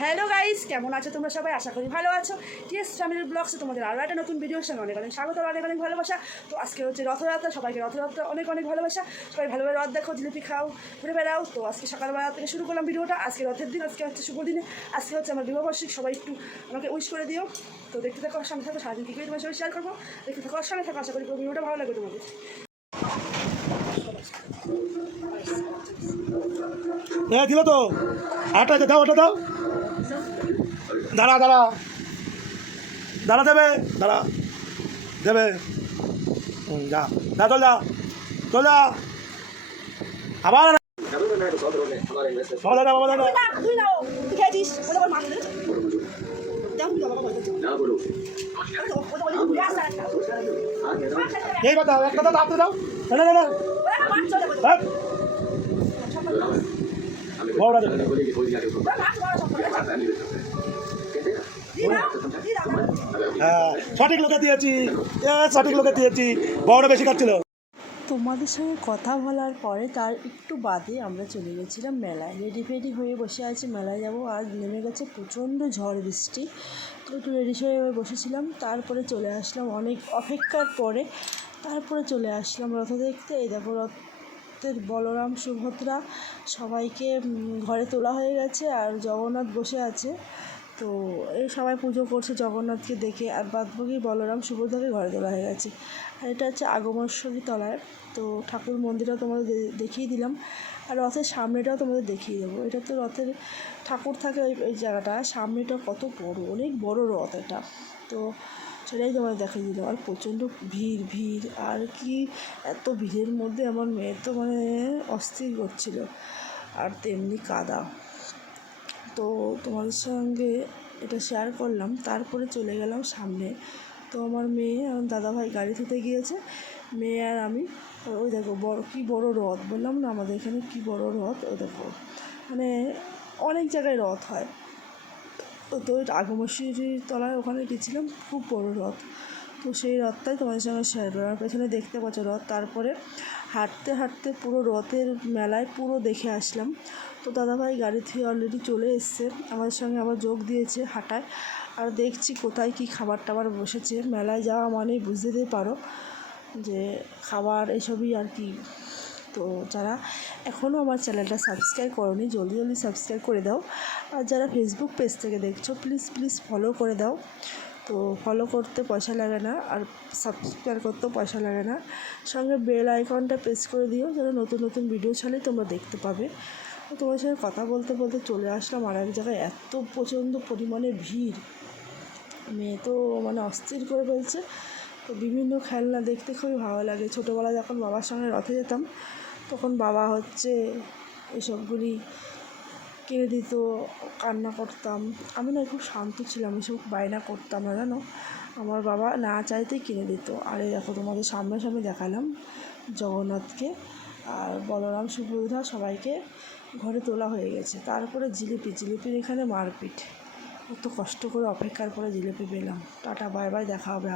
Hello guys, কেমন আছো তোমরা সবাই? আশা করি ভালো আছো। টিএস ফ্যামিলি ব্লগসে তোমাদের আরও একটা নতুন ভিডিওর সঙ্গে অনেক অনেক স্বাগত, অনেক অনেক ভালোবাসা। তো আজকে হচ্ছে রথযাত্রা, সবাইকে রথযাত্রা অনেক অনেক ভালোবাসা। সবাই ভালোভাবে রথ দেখো, জিলিপি খাও, ঘুরে বেড়াও। তো আজকে সকালবেলা থেকে শুরু করলাম ভিডিওটা। আজকে রথের দিন, আজকে হচ্ছে শুভ দিনে, আজকে হচ্ছে আমার বিবাহবার্ষিক। সবাই একটু আমাকে উইশ করে দিও। তো দেখতে থাকো, সঙ্গে থাকো, সারাদিন কী করে তোমার সঙ্গে শেয়ার করবো। দেখতে থাকো, সঙ্গে থাকো। আশা করি ভিডিওটা ভালো লাগবে তোমাদের। হ্যাঁ দিল তো, আটা দাও, ওটা দাও। দাঁড়া দাঁড়া দাঁড়া, দেবে দাঁড়া, দেবে। যা যা, চল যা, চল যা। আবার বাবা দাদা, বাবা দাদা। এই কথা একটা দাও, আপনি দাও। না না না, বড়রা দেবে। হ্যাঁ, সঠিক লোকে দিয়েছি, সঠিক লোকে দিয়েছি। বড়রা বেশি খাচ্ছিল। তোমাদের সঙ্গে কথা বলার পরে তার একটু বাদে আমরা চলে গেছিলাম মেলায়। রেডি ফেডি হয়ে বসে আছি, মেলায় যাব। আর নেমে গেছে প্রচণ্ড ঝড় বৃষ্টি। তো একটু রেডি হয়ে বসেছিলাম, তারপরে চলে আসলাম অনেক অপেক্ষার পরে। তারপরে চলে আসলাম রথ দেখতে। এই দেখো, রথের বলরাম সুভদ্রা সবাইকে ঘরে তোলা হয়ে গেছে, আর জগন্নাথ বসে আছে। তো এই সবাই পুজো করছে জগন্নাথকে দেখে, আর বাদবাকি বলরাম সুভদ্রাকে ঘরে তোলা হয়ে গেছে। আর এটা হচ্ছে আগমেশ্বরী তলায়। তো ঠাকুর মন্দিরটাও তোমাদের দেখিয়ে দিলাম, আর রথের সামনেটাও তোমাদের দেখিয়ে দেবো। এটা তো রথের ঠাকুর থাকে ওই জায়গাটা, সামনেটা কত বড়, অনেক বড় রথ এটা। তো সেটাই তোমাদের দেখিয়ে দিলাম। আর প্রচণ্ড ভিড় ভিড়, আর কি এত ভিড়ের মধ্যে আমার মেয়ে তো মানে অস্থির করছিল, আর তেমনি কাদা। তো তোমাদের সঙ্গে এটা শেয়ার করলাম। তারপরে চলে গেলাম সামনে। তো আমার মেয়ে আর দাদাভাই গাড়ি ধুতে গিয়েছে, মেয়ে আর আমি। ওই দেখো বড়, কী বড় রথ, বললাম না আমাদের এখানে কী বড় রথ। ওই দেখো, মানে অনেক জায়গায় রথ হয়। তো আগমশ্বরীর তলায় ওখানে গেছিলাম, খুব বড় রথ। তো সেই রথটাই তোমাদের সঙ্গে শেয়ার করলাম। আর পেছনে দেখতে পাচ্ছ রথ। তারপরে হাঁটতে হাঁটতে পুরো রথের মেলায় পুরো দেখে আসলাম। তো দাদাভাই গাড়ি থেকে অলরেডি চলে এসছে, আমাদের সঙ্গে আবার যোগ দিয়েছে হাঁটায়। আর দেখছি কোথায় কি খাবার টাবার বসেছে। মেলায় যাওয়া মানেই বুঝতেই পারো যে খাবার এসবই আর কি। তো যারা এখনও আমার চ্যানেলটা সাবস্ক্রাইব করোনি, জলদি জলদি সাবস্ক্রাইব করে দাও। আর যারা ফেসবুক পেজ থেকে দেখছো, প্লিজ প্লিজ ফলো করে দাও। তো ফলো করতে পয়সা লাগে না, আর সাবস্ক্রাইব করতেও পয়সা লাগে না। সঙ্গে বেল আইকনটা প্রেস করে দিও, যেন নতুন নতুন ভিডিও ছাড়লে তোমরা দেখতে পাবে। তো তোমার সঙ্গে কথা বলতে বলতে চলে আসলাম আর এক জায়গায়। এত প্রচণ্ড পরিমাণে ভিড়, মেয়ে তো মানে অস্থির করে ফেলছে। তো বিভিন্ন খেলনা দেখতে খুবই ভালো লাগে। ছোটোবেলায় যখন বাবার সঙ্গে রথে যেতাম, তখন বাবা হচ্ছে এসবগুলি কিনে দিত, কান্না করতাম। আমি না খুব শান্ত ছিলাম, এসব বায়না করতাম না, জানো। আমার বাবা না চাইতেই কিনে দিত। আর এই দেখো, তোমাদের সামনাসামনি দেখালাম জগন্নাথকে, আর বলরাম সুভদ্রা সবাইকে ঘরে তোলা হয়ে গেছে। তারপরে জিলিপির এখানে মারপিট। কত কষ্ট করে অপেক্ষার পরে জিলিপি পেলাম। টাটা, বাই বাই, দেখা হবে।